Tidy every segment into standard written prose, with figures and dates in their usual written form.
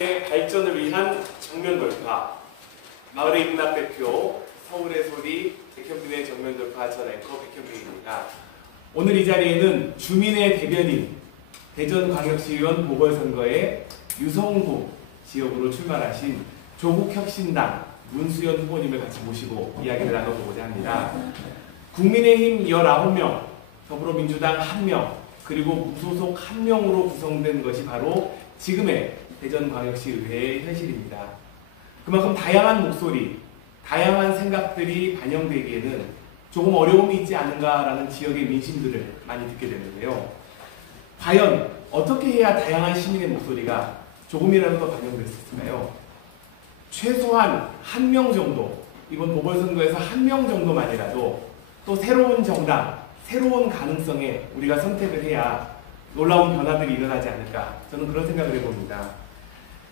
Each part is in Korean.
의 발전을 위한 정면 돌파. 마을의 입납 대표, 서울의 소리, 백현빈의 정면 돌파 전 앵커 백현빈입니다. 오늘 이 자리에는 주민의 대변인, 대전광역시의원 보궐선거에 유성구 지역으로 출마하신 조국혁신당 문수연 후보님을 같이 모시고 이야기를 나눠보고자 합니다. 국민의힘 19명, 더불어민주당 1명, 그리고 무소속 1명으로 구성된 것이 바로 지금의 대전광역시의회의 현실입니다. 그만큼 다양한 목소리, 다양한 생각들이 반영되기에는 조금 어려움이 있지 않은가라는 지역의 민심들을 많이 듣게 되는데요. 과연 어떻게 해야 다양한 시민의 목소리가 조금이라도 더 반영될 수 있을까요? 최소한 1명 정도, 이번 보궐선거에서 1명 정도만이라도 또 새로운 정당, 새로운 가능성에 우리가 선택을 해야 놀라운 변화들이 일어나지 않을까, 저는 그런 생각을 해봅니다.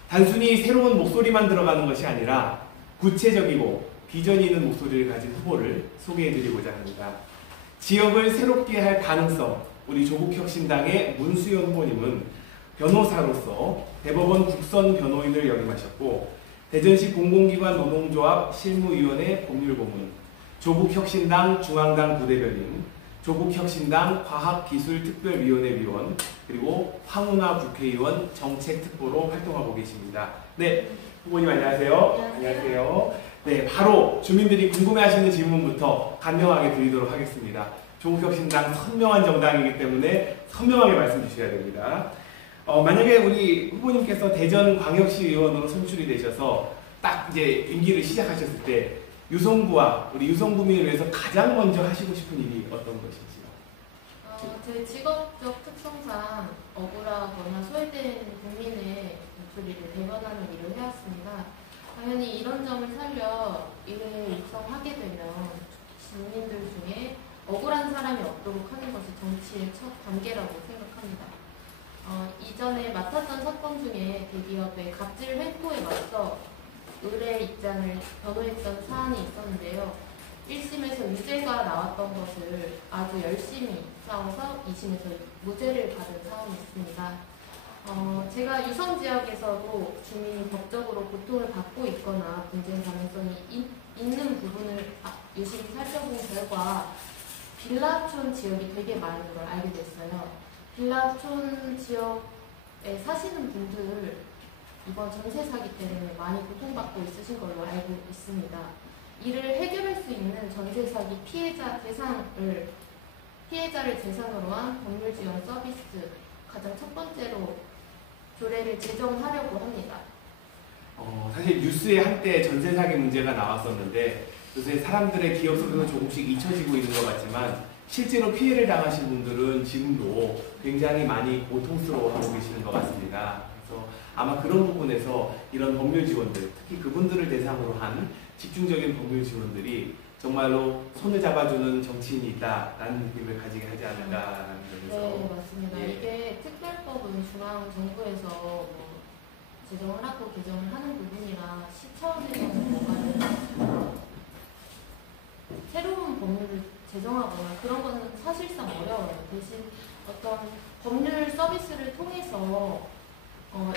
단순히 새로운 목소리만 들어가는 것이 아니라 구체적이고 비전이 있는 목소리를 가진 후보를 소개해드리고자 합니다. 지역을 새롭게 할 가능성, 우리 조국혁신당의 문수연 후보님은 변호사로서 대법원 국선 변호인을 역임하셨고, 대전시 공공기관 노동조합 실무위원회 법률고문, 조국혁신당 중앙당 부대변인, 조국혁신당 과학기술특별위원회 위원, 그리고 황운하 국회의원 정책특보로 활동하고 계십니다. 네, 후보님 안녕하세요. 안녕하세요. 네, 바로 주민들이 궁금해하시는 질문부터 간명하게 드리도록 하겠습니다. 조국혁신당 선명한 정당이기 때문에 선명하게 말씀 주셔야 됩니다. 만약에 우리 후보님께서 대전광역시 의원으로 선출이 되셔서 딱 이제 임기를 시작하셨을 때 유성구와 우리 유성구민을 위해서 가장 먼저 하시고 싶은 일이 어떤 것인지요? 제 직업적 특성상 억울하거나 소외된 국민의 목소리를 대변하는 일을 해왔습니다. 당연히 이런 점을 살려 일에 육성하게 되면 국민들 중에 억울한 사람이 없도록 하는 것이 정치의 첫 단계라고 생각합니다. 이전에 맡았던 사건 중에 대기업의 갑질 횡포에 맞서 의뢰 입장을 변호했던 사안이 있었는데요. 1심에서 유죄가 나왔던 것을 아주 열심히 싸워서 2심에서 무죄를 받은 사안이 있습니다. 제가 유성 지역에서도 주민이 법적으로 고통을 받고 있거나 분쟁 가능성이 있는 부분을 유심히 살펴본 결과 빌라촌 지역이 되게 많은 걸 알게 됐어요. 빌라촌 지역에 사시는 분들 이번 전세 사기 때문에 많이 고통받고 있으신 걸로 알고 있습니다. 이를 해결할 수 있는 전세 사기 피해자를 대상으로 한 법률 지원 서비스 가장 첫 번째로 조례를 제정하려고 합니다. 사실 뉴스에 한때 전세 사기 문제가 나왔었는데 요새 사람들의 기억 속에서 조금씩 잊혀지고 있는 것 같지만 실제로 피해를 당하신 분들은 지금도 굉장히 많이 고통스러워하고 계시는 것 같습니다. 그래서 아마 그런 부분에서 이런 법률 지원들, 특히 그분들을 대상으로 한 집중적인 법률 지원들이 정말로 손을 잡아주는 정치인이 있다라는 느낌을 가지게 하지 않을까라는 점에서. 네, 맞습니다. 예. 이게 특별법은 중앙정부에서 제정을 하고 개정을 하는 부분이라 시 차원에서는 뭔가를 새로운 법률을 제정하거나 그런 거는 사실상 어려워요. 대신 어떤 법률 서비스를 통해서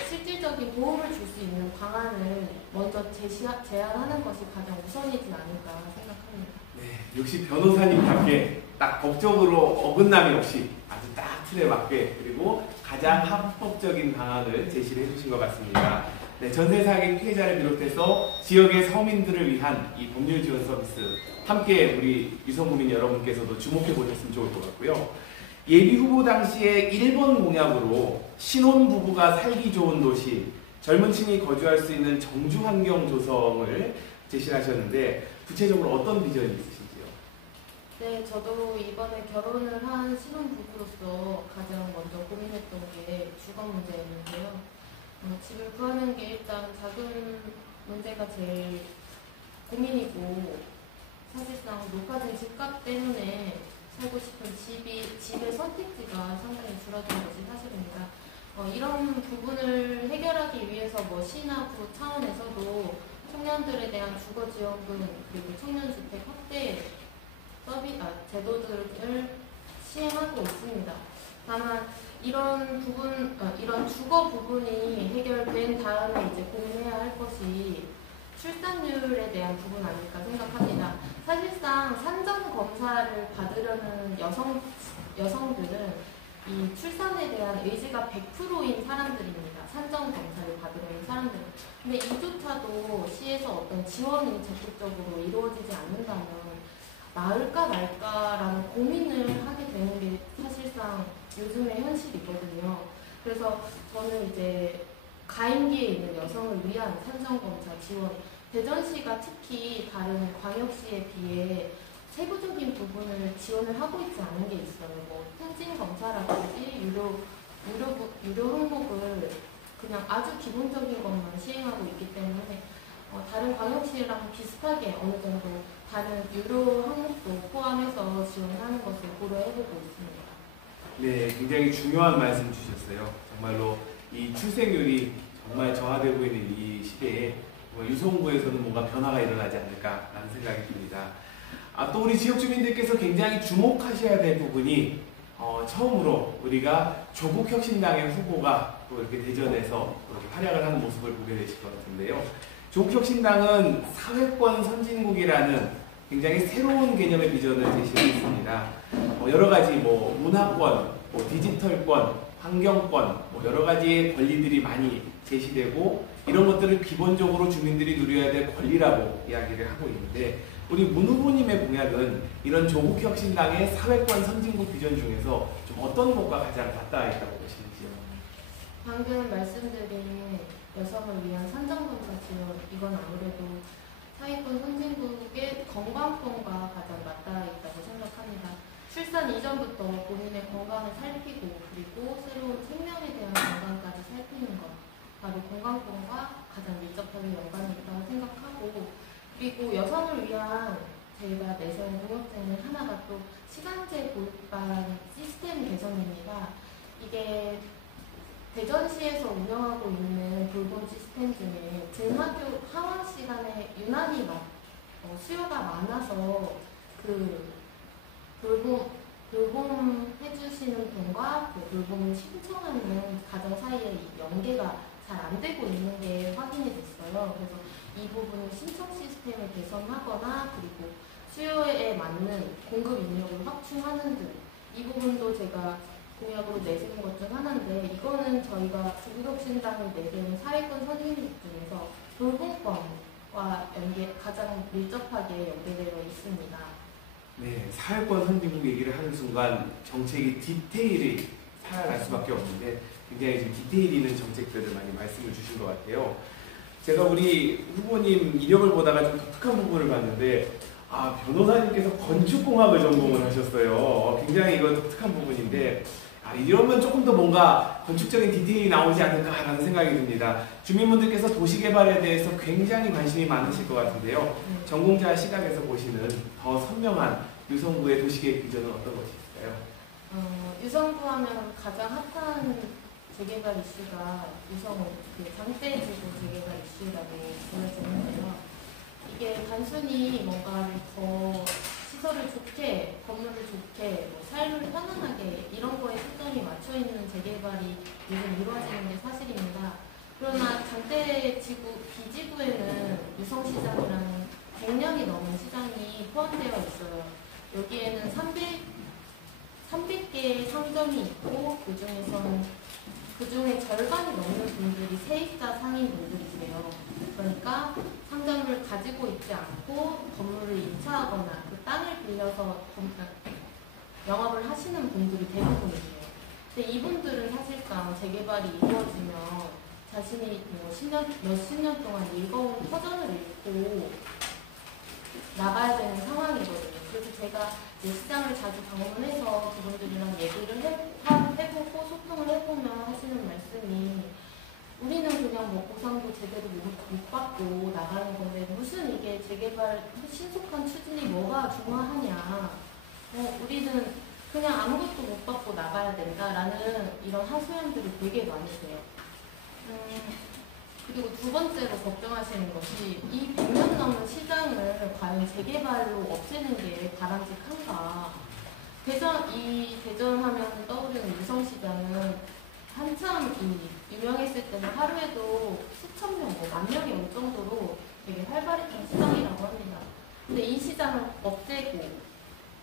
실질적인 도움을 줄 수 있는 방안을 먼저 제안하는 것이 가장 우선이지 않을까 생각합니다. 네, 역시 변호사님답게 딱 법적으로 어긋남이 없이 아주 딱 틀에 맞게 그리고 가장 합법적인 방안을 제시를 해주신 것 같습니다. 네, 전세 사기 피해자를 비롯해서 지역의 서민들을 위한 이 법률 지원 서비스 함께 우리 유성구민 여러분께서도 주목해 보셨으면 좋을 것 같고요. 예비 후보 당시에 1번 공약으로 신혼부부가 살기 좋은 도시, 젊은 층이 거주할 수 있는 정주 환경 조성을 제시하셨는데 구체적으로 어떤 비전이 있으신지요? 네, 저도 이번에 결혼을 한 신혼부부로서 가장 먼저 고민했던 게 주거 문제였는데요. 집을 구하는 게 일단 자금 문제가 제일 고민이고, 사실상 높아진 집값 때문에 살고 싶은 집의 선택지가 상당히 줄어든 것이 사실입니다. 이런 부분을 해결하기 위해서 시나 구 차원에서도 청년들에 대한 주거지원금 그리고 청년주택 확대 제도들을 시행하고 있습니다. 다만 이런 주거 부분이 해결된 다음에 이제 고민해야 할 것이 출산율에 대한 부분 아닐까 생각합니다. 사실상 산전 검사를 받으려는 여성들은 이 출산에 대한 의지가 100%인 사람들입니다. 산전 검사를 받으려는 사람들은. 근데 이조차도 시에서 어떤 지원이 적극적으로 이루어지지 않는다면 나을까 말까라는 고민을 하게 되는 게 사실상 요즘의 현실이거든요. 그래서 저는 이제 가임기에 있는 여성을 위한 산전검사 지원, 대전시가 특히 다른 광역시에 비해 세부적인 부분을 지원을 하고 있지 않은 게 있어요. 뭐 통진검사라든지 유료 항목을 그냥 아주 기본적인 것만 시행하고 있기 때문에 다른 광역시랑 비슷하게 어느 정도 다른 유료 항목도 포함해서 지원하는 것을 고려해보고 있습니다. 네, 굉장히 중요한 말씀 주셨어요. 정말로 이 출생률이 정말 저하되고 있는 이 시대에 유성구에서는 뭔가 변화가 일어나지 않을까라는 생각이 듭니다. 또 우리 지역 주민들께서 굉장히 주목하셔야 될 부분이 처음으로 우리가 조국혁신당의 후보가 또 이렇게 대전에서 이렇게 활약을 하는 모습을 보게 되실 것 같은데요. 조국혁신당은 사회권 선진국이라는 굉장히 새로운 개념의 비전을 제시했습니다. 여러 가지 문화권, 디지털권, 환경권, 여러 가지의 권리들이 많이 제시되고 이런 것들을 기본적으로 주민들이 누려야 될 권리라고 이야기를 하고 있는데 우리 문 후보님의 공약은 이런 조국혁신당의 사회권 선진국 비전 중에서 좀 어떤 것과 가장 맞닿아 있다고 보시는지요? 방금 말씀드린 여성을 위한 산정검사 지원, 이건 아무래도 사회권 선진국의 건강권과 가장 맞닿아 있다고 생각합니다. 출산 이전부터 본인의 건강을 살피고 그리고 새로운 생명에 대한 건강까지 살피는 것, 바로 건강권과 가장 밀접하게 연관이 있다고 생각하고, 그리고 여성을 위한 저희가 내세운 공약제는 하나가 또 시간제 보육반 시스템 개선입니다. 이게 대전시에서 운영하고 있는 돌봄 시스템 중에 중학교 하원 시간에 유난히 수요가 많아서 그 돌봄 해주시는 분과 그 돌봄을 신청하는 가정 사이의 연계가 잘 안 되고 있는 게 확인이 됐어요. 그래서 이 부분을 신청 시스템을 개선하거나 그리고 수요에 맞는 공급 인력을 확충하는 등 이 부분도 제가 공약으로 내세운 것 중 하나인데 이거는 저희가 조국혁신당을 내세운 사회권 선진국 중에서 돌봄권과 가장 밀접하게 연계되어 있습니다. 네, 사회권 선진국 얘기를 하는 순간 정책의 디테일이 살아날 수밖에 없는데 굉장히 지금 디테일 있는 정책들을 많이 말씀을 주신 것 같아요. 제가 우리 후보님 이력을 보다가 좀 독특한 부분을 봤는데 변호사님께서 건축공학을 전공을 하셨어요. 굉장히 이거 독특한 부분인데 이러면 조금 더 뭔가 건축적인 디테일이 나오지 않을까라는 생각이 듭니다. 주민분들께서 도시개발에 대해서 굉장히 관심이 많으실 것 같은데요. 전공자 시각에서 보시는 더 선명한 유성구의 도시계획 비전은 어떤 것이 있을까요? 유성구 하면 가장 핫한 재개발 이슈가 장대지구 재개발 이슈라고 보여지는데요. 이게 단순히 뭔가를 더 시설을 좋게, 건물을 좋게, 삶을 편안하게 이런 거에 초점이 맞춰 있는 재개발이 요즘 이루어지는 게 사실입니다. 그러나 장대지구 B지구에는 유성시장이라는 100년이 넘은 시장이 포함되어 있어요. 여기에는 300개의 상점이 있고 그중에 절반이 넘는 분들이 세입자 상인분들이세요. 그러니까 상점을 가지고 있지 않고 건물을 임차하거나 그 땅을 빌려서 영업을 하시는 분들이 대부분이세요. 근데 이분들은 사실상 재개발이 이루어지면 자신이 몇십 년 동안 읽어온 터전을 읽고 나가야 되는 상황이거든요. 그래서 제가 시장을 자주 방문해서 그분들이랑 얘기를 해보고 소통을 해보면 하시는 말씀이 우리는 그냥 보상도 제대로 못 받고 나가는 건데 무슨 이게 재개발 신속한 추진이 뭐가 중요하냐. 우리는 그냥 아무것도 못 받고 나가야 된다라는 이런 하소연들이 되게 많으세요. 그리고 두 번째로 걱정하시는 것이 이 100년 넘은 시장을 과연 재개발로 없애는 게 바람직한가. 대전 하면 떠오르는 유성시장은 한참 유명했을 때는 하루에도 수천 명, 만 명이 올 정도로 되게 활발했던 시장이라고 합니다. 근데 이 시장을 없애고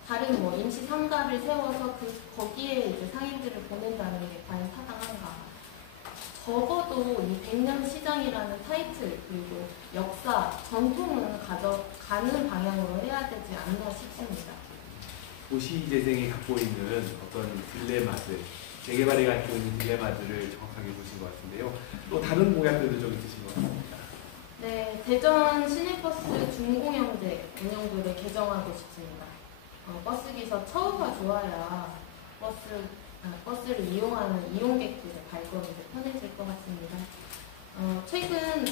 다른 임시 상가를 세워서 거기에 이제 상인들을 보낸다는 게 과연 타당한가? 적어도 이 100년 시장이라는 타이틀 그리고 역사, 전통은 가져가는 방향으로 해야 되지 않나 싶습니다. 도시재생이 갖고 있는 어떤 딜레마들, 재개발이 갖고 있는 딜레마들을 정확하게 보신 것 같은데요. 또 다른 공약들도 좀 있으신 것 같습니다. 네, 대전 시내버스 준공영제 운영도를 개정하고 싶습니다. 버스기사 처우가 좋아야 버스를 이용하는 이용객들의 발걸음이 편해질 것 같습니다. 최근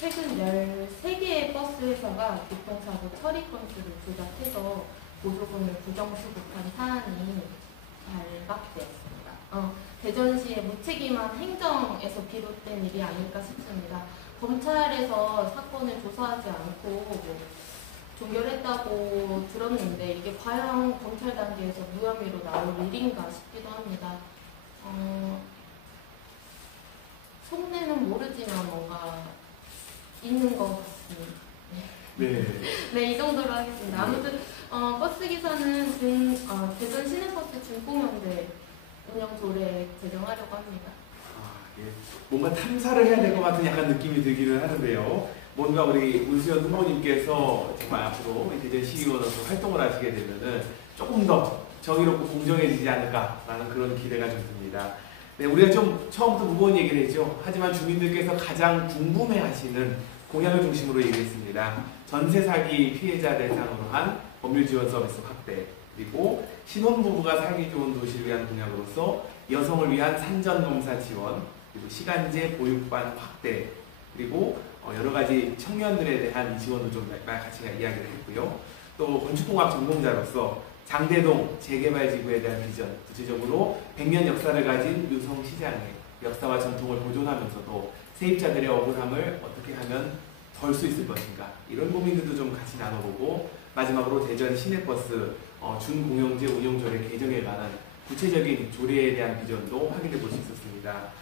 13개의 버스 회사가 교통사고 처리 건수를 조작해서 보조금을 부정수급한 사안이 발각되었습니다. 대전시의 무책임한 행정에서 비롯된 일이 아닐까 싶습니다. 검찰에서 사건을 조사하지 않고 종결했다고 들었는데 이게 과연 검찰 단계에서 무혐의로 나올 일인가 싶기도 합니다. 속내는 모르지만 뭔가 있는 것 같습니다. 네. 네, 이 정도로 하겠습니다. 아무튼 버스기사는 대전 시내버스 준공영제 운영조례 제정하려고 합니다. 예. 뭔가 탐사를 해야 될 것 같은 약간 느낌이 들기는 하는데요. 뭔가 우리 문수연 후보님께서 정말 앞으로 대전 시의원으로서 활동을 하시게 되면은 조금 더 정의롭고 공정해지지 않을까라는 그런 기대가 좀 듭니다. 네, 우리가 좀 처음부터 무거운 얘기를 했죠. 하지만 주민들께서 가장 궁금해하시는 공약을 중심으로 얘기했습니다. 전세 사기 피해자 대상으로 한 법률 지원 서비스 확대, 그리고 신혼부부가 살기 좋은 도시를 위한 공약으로서 여성을 위한 산전검사 지원, 그리고 시간제 보육반 확대, 그리고 여러 가지 청년들에 대한 지원도 좀 같이 이야기를 했고요. 또 건축공학 전공자로서 장대동 재개발지구에 대한 비전, 구체적으로 100년 역사를 가진 유성시장의 역사와 전통을 보존하면서도 세입자들의 억울함을 어떻게 하면 덜 수 있을 것인가, 이런 고민들도 좀 같이 나눠보고, 마지막으로 대전 시내버스 준공영제 운영조례 개정에 관한 구체적인 조례에 대한 비전도 확인해 볼 수 있었습니다.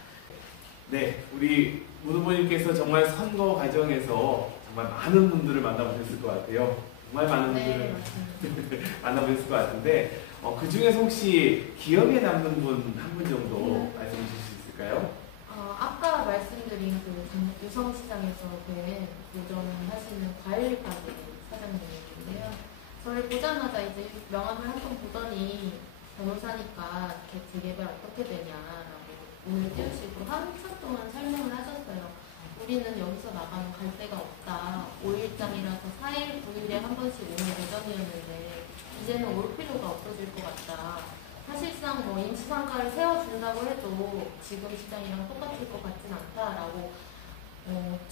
네, 우리 문 후보님께서 정말 선거 과정에서 정말 많은 분들을 만나보셨을 것 같아요. 정말 많은 분들을 만나보셨을 것 같은데 그 중에서 혹시 기억에 남는 분 한 분 정도 말씀해 주실 수 있을까요? 아까 말씀드린 그 유성시장에서 도전하시는 과일 가게 사장님인데요. 저를 보자마자 이제 명함을 한 번 보더니 변호사니까 재개발 어떻게 되냐라고 눈을 띄우시고 한참 동안 설명을 하셨어요. 우리는 여기서 나가면 갈 데가 없다. 5일장이라서 4일, 9일에 한 번씩 오는 예정이었는데 이제는 올 필요가 없어질 것 같다. 사실상 임시상가를 세워준다고 해도 지금 시장이랑 똑같을 것 같진 않다라고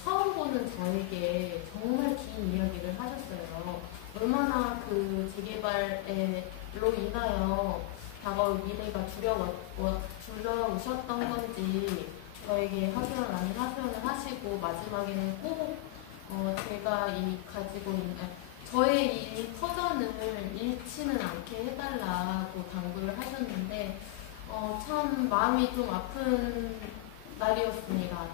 처음 보는 저에게 정말 긴 이야기를 하셨어요. 얼마나 그 재개발로 인하여 다가올 미래가 두려우셨던 건지 저에게 하소연 아닌 하소연을 하시고, 마지막에는 꼭 제가 가지고 있는 저의 이 터전을 잃지는 않게 해달라고 당부를 하셨는데 참 마음이 좀 아픈 날이었습니다.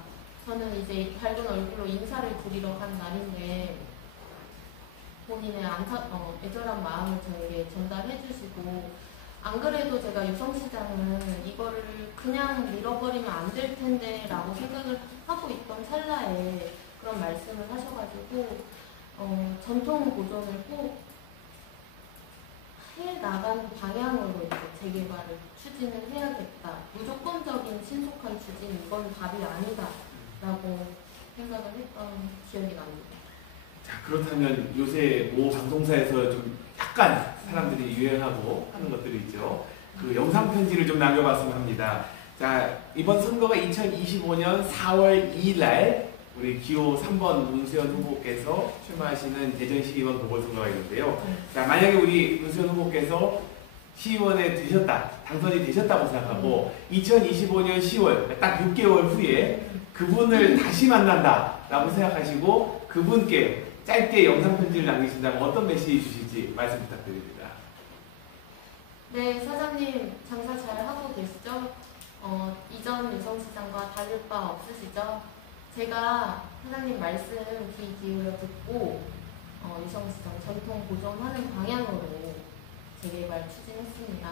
저는 이제 밝은 얼굴로 인사를 드리러 간 날인데 본인의 애절한 마음을 저에게 전달해 주시고, 안 그래도 제가 유성시장은 이거를 그냥 밀어버리면 안 될 텐데 라고 생각을 하고 있던 찰나에 그런 말씀을 하셔가지고 전통 보존을 꼭 해나가는 방향으로 이제 재개발을 추진을 해야겠다. 무조건적인 신속한 추진, 이건 답이 아니다 라고 생각을 했던 기억이 납니다. 자, 그렇다면 요새 모 방송사에서 좀 약간 사람들이 유행하고 하는 것들이 있죠. 그 영상 편지를 좀 남겨봤으면 합니다. 자, 이번 선거가 2025년 4월 2일 날 우리 기호 3번 문수연 후보께서 출마하시는 대전시의원 보궐선거가 있는데요. 자, 만약에 우리 문수연 후보께서 시의원에 당선이 되셨다고 생각하고 2025년 10월, 딱 6개월 후에 그분을 다시 만난다라고 생각하시고 그분께 짧게 영상 편지를 남기신다면 어떤 메시지 주실지 말씀 부탁드립니다. 네, 사장님 장사 잘 하고 계시죠? 이전 유성시장과 다를 바 없으시죠? 제가 사장님 말씀 귀 기울여 듣고 유성시장 전통 보존하는 방향으로 재개발 추진했습니다.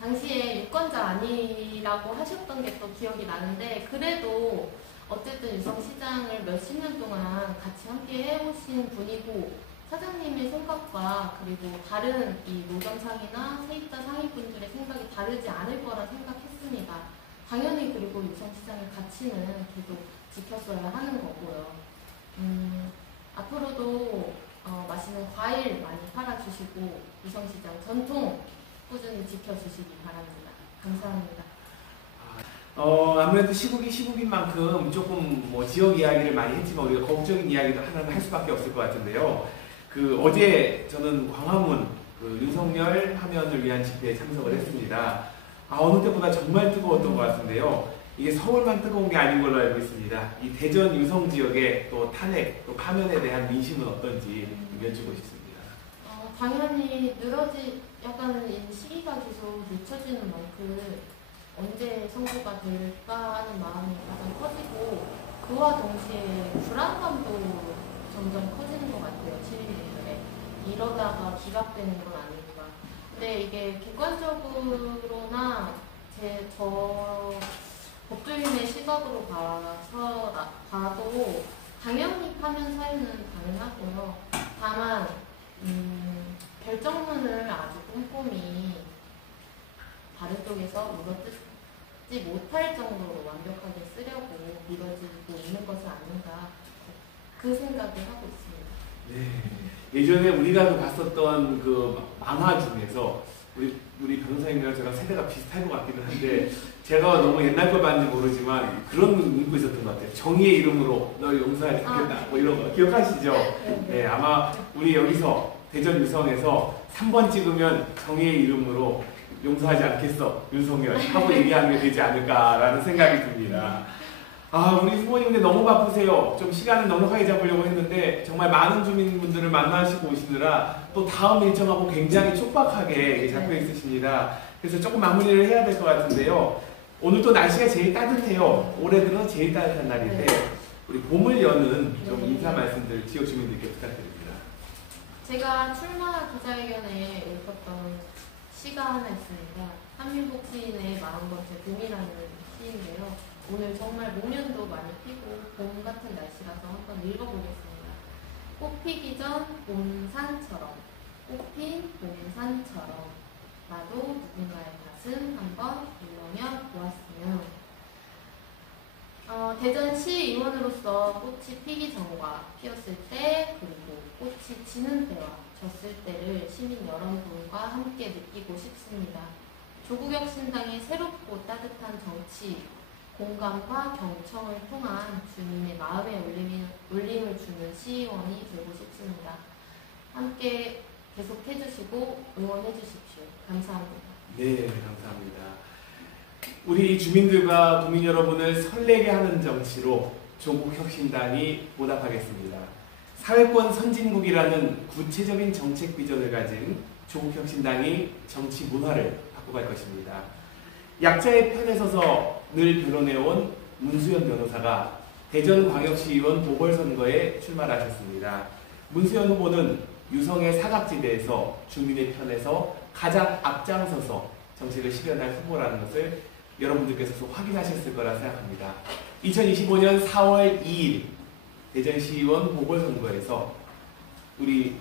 당시에 유권자 아니라고 하셨던 게 또 기억이 나는데 그래도 어쨌든 유성시장을 몇십 년 동안 같이 함께 해오신 분이고 사장님의 생각과 그리고 다른 이 노점상이나 세입자 상인분들의 생각이 다르지 않을 거라 생각했습니다. 당연히 그리고 유성시장의 가치는 계속 지켰어야 하는 거고요. 앞으로도 맛있는 과일 많이 팔아주시고 유성시장 전통 꾸준히 지켜주시기 바랍니다. 감사합니다. 아무래도 시국인 만큼 조금 뭐 지역 이야기를 많이 했지만 우리가 거국적인 이야기도 하나는 할 수밖에 없을 것 같은데요. 어제 저는 광화문 윤석열 파면을 위한 집회에 참석을 했습니다. 어느 때보다 정말 뜨거웠던 것 같은데요. 이게 서울만 뜨거운 게 아닌 걸로 알고 있습니다. 이 대전 유성 지역의 또 탄핵, 또 파면에 대한 민심은 어떤지 여쭈고 싶습니다. 당연히 약간은 이 시기가 계속 늦춰지는 만큼 언제 선거가 될까 하는 마음이 가장 커지고 그와 동시에 불안감도 점점 커지는 것 같아요. 시민들의 이러다가 기각되는 건 아닐까. 근데 이게 객관적으로나 저 법조인의 시각으로 봐도 당연히 파면 사유는 가능하고요. 다만 결정문을 아주 꼼꼼히 다른 쪽에서 물어뜯지 못할 정도로 완벽하게 쓰려고 미뤄지고 있는 것은 아닌가 그 생각을 하고 있습니다. 네. 예전에 우리가 봤었던 그 만화 중에서 우리 변호사님이랑 제가 세대가 비슷할 것 같기는 한데 제가 너무 옛날 걸 봤는지 모르지만 그런 문구 있었던 것 같아요. 정의의 이름으로 널 용서하지 않겠다. 뭐 이런 거 기억하시죠? 네, 아마 우리 여기서 대전 유성에서 3번 찍으면 정의의 이름으로 용서하지 않겠어 윤석열 하고 얘기하는 게 되지 않을까라는 생각이 듭니다. 우리 후보님들 너무 바쁘세요. 좀 시간을 넉넉하게 잡으려고 했는데 정말 많은 주민분들을 만나시고 오시느라 또 다음 일정하고 굉장히 촉박하게 잡혀 있으십니다. 그래서 조금 마무리를 해야 될 것 같은데요. 오늘 또 날씨가 제일 따뜻해요. 올해 들어 제일 따뜻한 날인데 우리 봄을 여는 좀 인사 말씀들 지역 주민들께 부탁드립니다. 제가 출마 기자회견에 읽었던 시가 하나 있습니다. 한민복 시인의 40번째 봄이라는 시인데요. 오늘 정말 목련도 많이 피고 봄 같은 날씨라서 한번 읽어보겠습니다. 꽃 피기 전 봄산처럼 꽃핀 봄산처럼 나도 누군가의 가슴 한번 눌러며 보았으면 대전시의원으로서 꽃이 피기 전과 피었을 때 그리고 꽃이 지는 때와 졌을 때를 시민 여러분과 함께 느끼고 싶습니다. 조국혁신당의 새롭고 따뜻한 정치 공감과 경청을 통한 주민의 마음에 울림을 주는 시의원이 되고 싶습니다. 함께 계속해 주시고 응원해 주십시오. 감사합니다. 네, 감사합니다. 우리 주민들과 국민 여러분을 설레게 하는 정치로 조국혁신당이 보답하겠습니다. 사회권 선진국이라는 구체적인 정책 비전을 가진 조국혁신당이 정치 문화를 바꿔갈 것입니다. 약자의 편에 서서 늘 변론해온 문수연 변호사가 대전광역시의원 보궐선거에 출마를 하셨습니다. 문수연 후보는 유성의 사각지대에서 주민의 편에서 가장 앞장서서 정책을 실현할 후보라는 것을 여러분들께서 확인하셨을 거라 생각합니다. 2025년 4월 2일 대전시의원 보궐선거에서 우리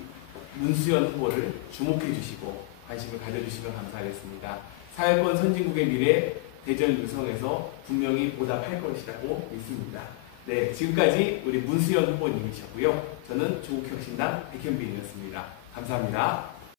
문수연 후보를 주목해 주시고 관심을 가져주시면 감사하겠습니다. 사회권 선진국의 미래 대전 유성에서 분명히 보답할 것이라고 믿습니다. 네, 지금까지 우리 문수연 후보님이셨고요. 저는 조국혁신당 백현빈이었습니다. 감사합니다.